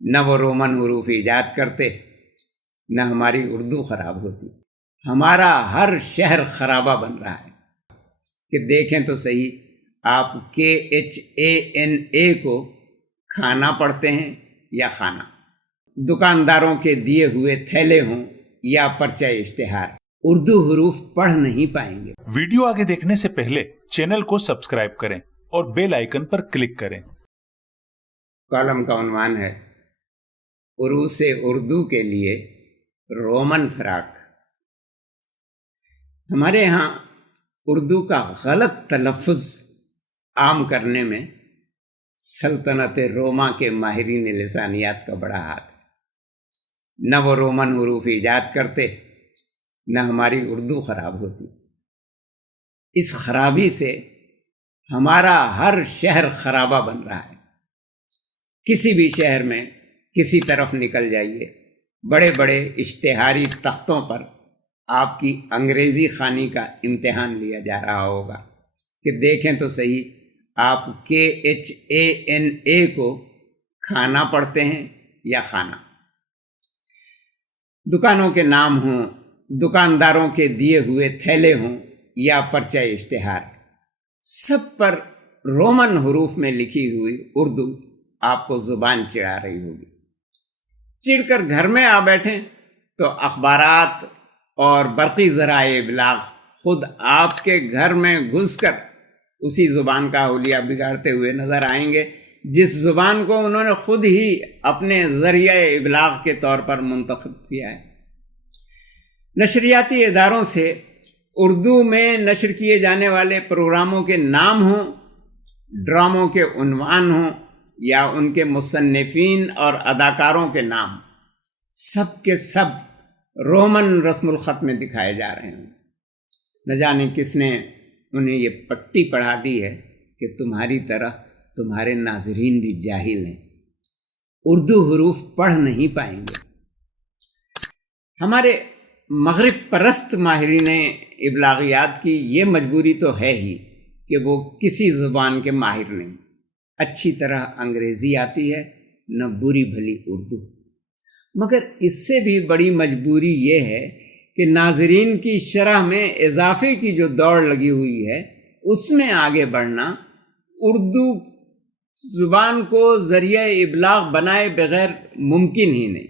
نہ وہ رومن حروف ایجاد کرتے، نہ ہماری اردو خراب ہوتی۔ ہمارا ہر شہر خرابہ بن رہا ہے کہ دیکھیں تو صحیح، آپ KHANA کو کھانا پڑھتے ہیں یا کھانا، دکانداروں کے دیے ہوئے تھیلے ہوں یا پرچہ اشتہار، اردو حروف پڑھ نہیں پائیں گے۔ ویڈیو آگے دیکھنے سے پہلے چینل کو سبسکرائب کریں اور بیل آئیکن پر کلک کریں۔ کالم کا عنوان ہے عروس اردو کے لیے رومن فراق۔ ہمارے ہاں اردو کا غلط تلفظ عام کرنے میں سلطنت روما کے ماہرین لسانیات کا بڑا ہاتھ ہے۔ نہ وہ رومن حروف ایجاد کرتے، نہ ہماری اردو خراب ہوتی۔ اس خرابی سے ہمارا ہر شہر خرابہ بن رہا ہے۔ کسی بھی شہر میں کسی طرف نکل جائیے، بڑے بڑے اشتہاری تختوں پر آپ کی انگریزی خوانی کا امتحان لیا جا رہا ہوگا کہ دیکھیں تو صحیح، آپ KHANA کو کھانا پڑھتے ہیں یا کھانا، دکانوں کے نام ہوں، دکانداروں کے دیے ہوئے تھیلے ہوں یا پرچہ اشتہار، سب پر رومن حروف میں لکھی ہوئی اردو آپ کو زبان چڑھا رہی ہوگی۔ چڑھ کر گھر میں آ بیٹھیں تو اخبارات اور برقی ذرائع ابلاغ خود آپ کے گھر میں گھس کر اسی زبان کا حلیہ بگاڑتے ہوئے نظر آئیں گے جس زبان کو انہوں نے خود ہی اپنے ذریعہ ابلاغ کے طور پر منتخب کیا ہے۔ نشریاتی اداروں سے اردو میں نشر کیے جانے والے پروگراموں کے نام ہوں، ڈراموں کے عنوان ہوں یا ان کے مصنفین اور اداکاروں کے نام، سب کے سب رومن رسم الخط میں دکھائے جا رہے ہیں۔ نہ جانے کس نے انہیں یہ پٹی پڑھا دی ہے کہ تمہاری طرح تمہارے ناظرین بھی جاہل ہیں، اردو حروف پڑھ نہیں پائیں گے۔ ہمارے مغرب پرست ماہرین ابلاغیات کی یہ مجبوری تو ہے ہی کہ وہ کسی زبان کے ماہر نہیں، اچھی طرح انگریزی آتی ہے، نہ بری بھلی اردو، مگر اس سے بھی بڑی مجبوری یہ ہے کہ ناظرین کی شرح میں اضافے کی جو دوڑ لگی ہوئی ہے اس میں آگے بڑھنا اردو زبان کو ذریعہ ابلاغ بنائے بغیر ممکن ہی نہیں،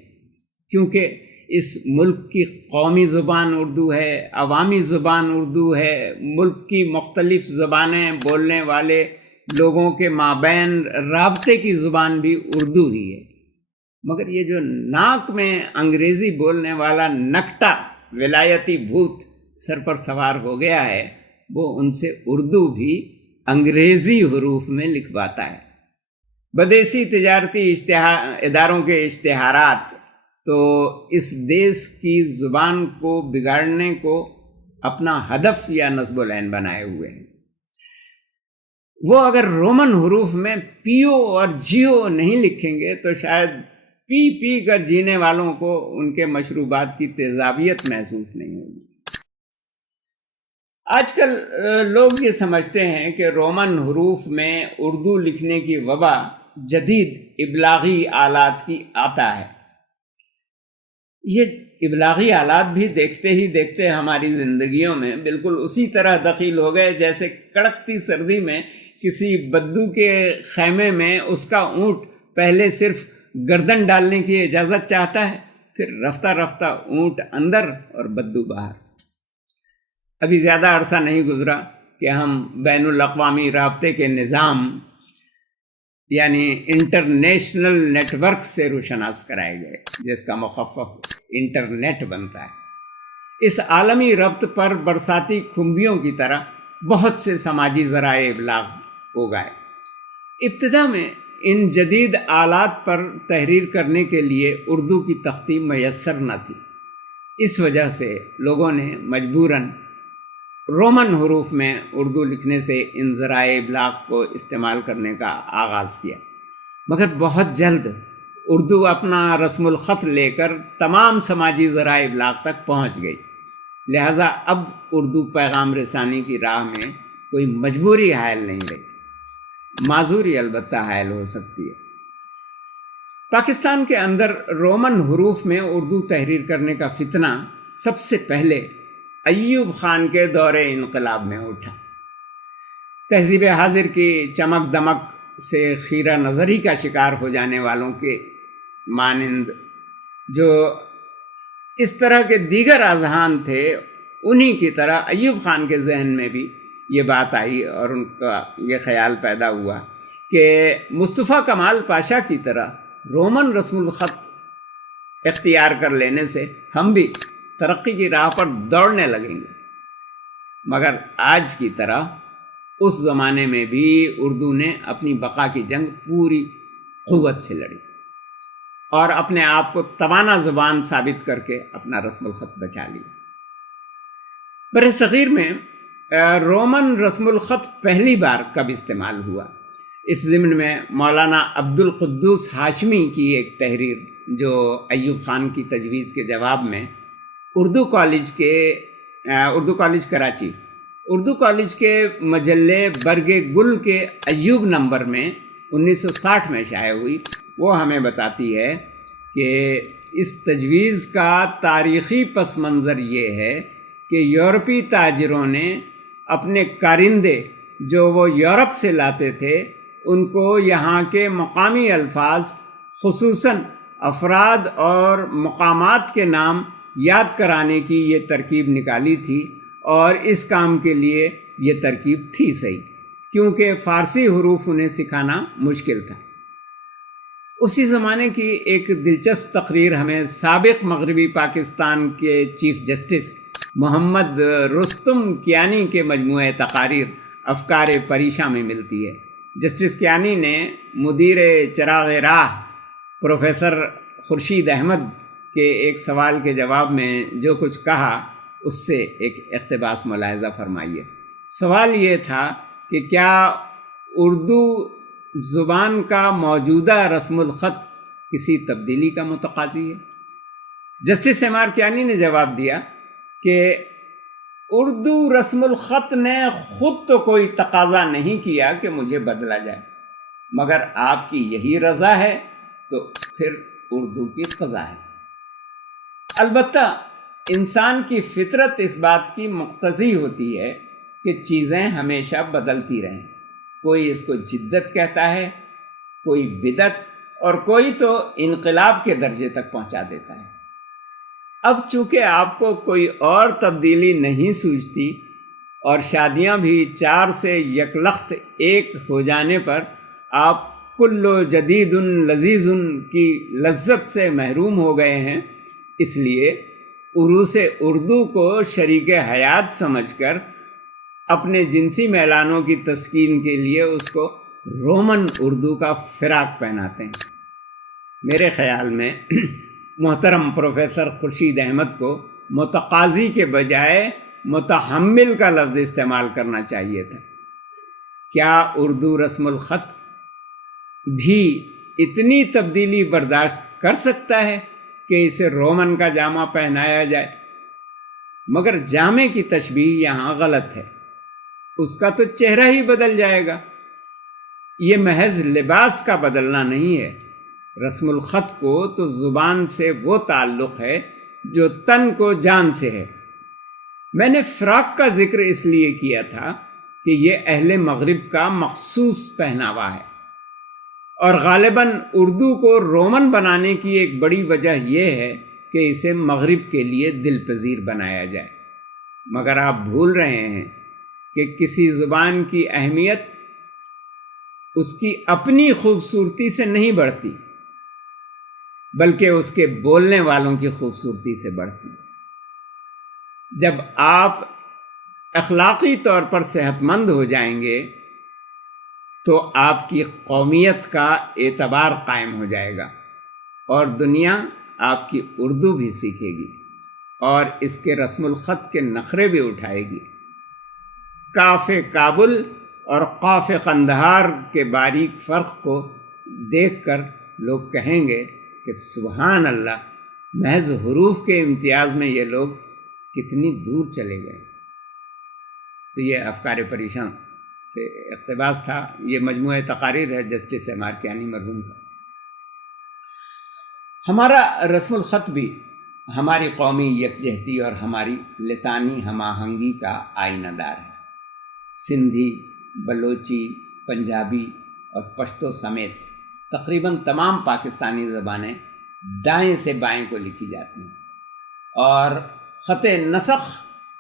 کیونکہ اس ملک کی قومی زبان اردو ہے، عوامی زبان اردو ہے، ملک کی مختلف زبانیں بولنے والے لوگوں کے مابین رابطے کی زبان بھی اردو ہی ہے، مگر یہ جو ناک میں انگریزی بولنے والا نکٹا ولایتی بھوت سر پر سوار ہو گیا ہے، وہ ان سے اردو بھی انگریزی حروف میں لکھواتا ہے۔ بدیسی تجارتی اداروں کے اشتہارات تو اس دیس کی زبان کو بگاڑنے کو اپنا ہدف یا نصب العین بنائے ہوئے ہیں۔ وہ اگر رومن حروف میں پیو اور جیو نہیں لکھیں گے تو شاید پی پی کر جینے والوں کو ان کے مشروبات کی تیزابیت محسوس نہیں ہوگی۔ آج کل لوگ یہ سمجھتے ہیں کہ رومن حروف میں اردو لکھنے کی وبا جدید ابلاغی آلات کی آتا ہے۔ یہ ابلاغی آلات بھی دیکھتے ہی دیکھتے ہماری زندگیوں میں بالکل اسی طرح دخیل ہو گئے جیسے کڑکتی سردی میں کسی بدو کے خیمے میں اس کا اونٹ پہلے صرف گردن ڈالنے کی اجازت چاہتا ہے، پھر رفتہ رفتہ اونٹ اندر اور بدو باہر۔ ابھی زیادہ عرصہ نہیں گزرا کہ ہم بین الاقوامی رابطے کے نظام یعنی انٹرنیشنل نیٹ ورک سے روشناس کرائے گئے، جس کا مخفف انٹرنیٹ بنتا ہے۔ اس عالمی ربط پر برساتی کھمبیوں کی طرح بہت سے سماجی ذرائع ابلاغ اگائے۔ ابتدا میں ان جدید آلات پر تحریر کرنے کے لیے اردو کی تختی میسر نہ تھی، اس وجہ سے لوگوں نے مجبوراً رومن حروف میں اردو لکھنے سے ان ذرائع ابلاغ کو استعمال کرنے کا آغاز کیا، مگر بہت جلد اردو اپنا رسم الخط لے کر تمام سماجی ذرائع ابلاغ تک پہنچ گئی، لہٰذا اب اردو پیغام رسانی کی راہ میں کوئی مجبوری حائل نہیں رہی، معذوری البتہ حائل ہو سکتی ہے۔ پاکستان کے اندر رومن حروف میں اردو تحریر کرنے کا فتنہ سب سے پہلے ایوب خان کے دور انقلاب میں اٹھا۔ تہذیب حاضر کی چمک دمک سے خیرہ نظری کا شکار ہو جانے والوں کے مانند جو اس طرح کے دیگر اذہان تھے، انہی کی طرح ایوب خان کے ذہن میں بھی یہ بات آئی اور ان کا یہ خیال پیدا ہوا کہ مصطفیٰ کمال پاشا کی طرح رومن رسم الخط اختیار کر لینے سے ہم بھی ترقی کی راہ پر دوڑنے لگیں گے۔ مگر آج کی طرح اس زمانے میں بھی اردو نے اپنی بقا کی جنگ پوری قوت سے لڑی اور اپنے آپ کو توانا زبان ثابت کر کے اپنا رسم الخط بچا لیا۔ بر صغیر میں رومن رسم الخط پہلی بار کب استعمال ہوا؟ اس ضمن میں مولانا عبد القدوس ہاشمی کی ایک تحریر جو ایوب خان کی تجویز کے جواب میں اردو کالج کے مجلے برگ گل کے ایوب نمبر میں 1960 میں شائع ہوئی، وہ ہمیں بتاتی ہے کہ اس تجویز کا تاریخی پس منظر یہ ہے کہ یورپی تاجروں نے اپنے کارندے جو وہ یورپ سے لاتے تھے ان کو یہاں کے مقامی الفاظ خصوصاً افراد اور مقامات کے نام یاد کرانے کی یہ ترکیب نکالی تھی، اور اس کام کے لیے یہ ترکیب تھی صحیح، کیونکہ فارسی حروف انہیں سکھانا مشکل تھا۔ اسی زمانے کی ایک دلچسپ تقریر ہمیں سابق مغربی پاکستان کے چیف جسٹس محمد رستم کیانی کے مجموعہ تقاریر افکار پریشاں میں ملتی ہے۔ جسٹس کیانی نے مدیر چراغ راہ پروفیسر خورشید احمد کے ایک سوال کے جواب میں جو کچھ کہا اس سے ایک اقتباس ملاحظہ فرمائیے۔ سوال یہ تھا کہ کیا اردو زبان کا موجودہ رسم الخط کسی تبدیلی کا متقاضی ہے؟ جسٹس ایم آر کیانی نے جواب دیا کہ اردو رسم الخط نے خود تو کوئی تقاضا نہیں کیا کہ مجھے بدلا جائے، مگر آپ کی یہی رضا ہے تو پھر اردو کی قضا ہے۔ البتہ انسان کی فطرت اس بات کی مقتضی ہوتی ہے کہ چیزیں ہمیشہ بدلتی رہیں۔ کوئی اس کو جدت کہتا ہے، کوئی بدعت، اور کوئی تو انقلاب کے درجے تک پہنچا دیتا ہے۔ اب چونکہ آپ کو کوئی اور تبدیلی نہیں سوچتی اور شادیاں بھی 4 سے یکلخت ایک ہو جانے پر آپ کل جدید لذیذ کی لذت سے محروم ہو گئے ہیں، اس لیے عروس اردو کو شریک حیات سمجھ کر اپنے جنسی میلانوں کی تسکین کے لیے اس کو رومن اردو کا فراق پہناتے ہیں۔ میرے خیال میں محترم پروفیسر خورشید احمد کو متقاضی کے بجائے متحمل کا لفظ استعمال کرنا چاہیے تھا۔ کیا اردو رسم الخط بھی اتنی تبدیلی برداشت کر سکتا ہے کہ اسے رومن کا جامہ پہنایا جائے؟ مگر جامے کی تشبیہ یہاں غلط ہے، اس کا تو چہرہ ہی بدل جائے گا۔ یہ محض لباس کا بدلنا نہیں ہے۔ رسم الخط کو تو زبان سے وہ تعلق ہے جو تن کو جان سے ہے۔ میں نے فراق کا ذکر اس لیے کیا تھا کہ یہ اہل مغرب کا مخصوص پہناوا ہے، اور غالباً اردو کو رومن بنانے کی ایک بڑی وجہ یہ ہے کہ اسے مغرب کے لیے دل پذیر بنایا جائے۔ مگر آپ بھول رہے ہیں کہ کسی زبان کی اہمیت اس کی اپنی خوبصورتی سے نہیں بڑھتی، بلکہ اس کے بولنے والوں کی خوبصورتی سے بڑھتی ہے۔ جب آپ اخلاقی طور پر صحت مند ہو جائیں گے تو آپ کی قومیت کا اعتبار قائم ہو جائے گا، اور دنیا آپ کی اردو بھی سیکھے گی اور اس کے رسم الخط کے نخرے بھی اٹھائے گی۔ کاف کابل اور قاف قندھار کے باریک فرق کو دیکھ کر لوگ کہیں گے کہ سبحان اللہ، محض حروف کے امتیاز میں یہ لوگ کتنی دور چلے گئے۔ تو یہ افکار پریشاں سے اقتباس تھا۔ یہ مجموعہ تقاریر ہے جسٹس ایم آر کیانی مرحوم کا۔ ہمارا رسم الخط بھی ہماری قومی یکجہتی اور ہماری لسانی ہم آہنگی کا آئینہ دار ہے۔ سندھی، بلوچی، پنجابی اور پشتو سمیت تقریباً تمام پاکستانی زبانیں دائیں سے بائیں کو لکھی جاتی ہیں اور خط نسخ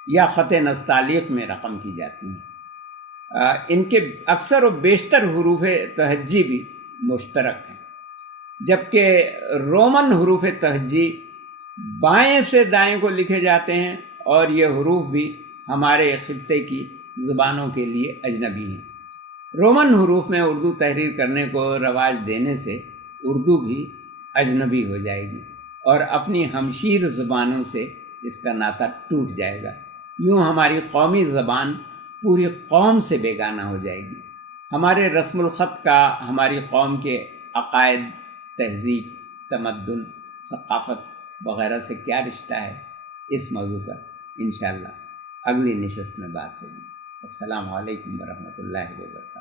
یا خط نستعلیق میں رقم کی جاتی ہیں۔ ان کے اکثر و بیشتر حروف تہجی بھی مشترک ہیں، جبکہ رومن حروف تہجی بائیں سے دائیں کو لکھے جاتے ہیں اور یہ حروف بھی ہمارے خطے کی زبانوں کے لیے اجنبی ہیں۔ رومن حروف میں اردو تحریر کرنے کو رواج دینے سے اردو بھی اجنبی ہو جائے گی اور اپنی ہمشیر زبانوں سے اس کا ناطہ ٹوٹ جائے گا۔ یوں ہماری قومی زبان پوری قوم سے بیگانہ ہو جائے گی۔ ہمارے رسم الخط کا ہماری قوم کے عقائد، تہذیب، تمدن، ثقافت وغیرہ سے کیا رشتہ ہے؟ اس موضوع پر انشاءاللہ اگلی نشست میں بات ہوگی۔ السلام علیکم ورحمۃ اللہ وبرکاتہ۔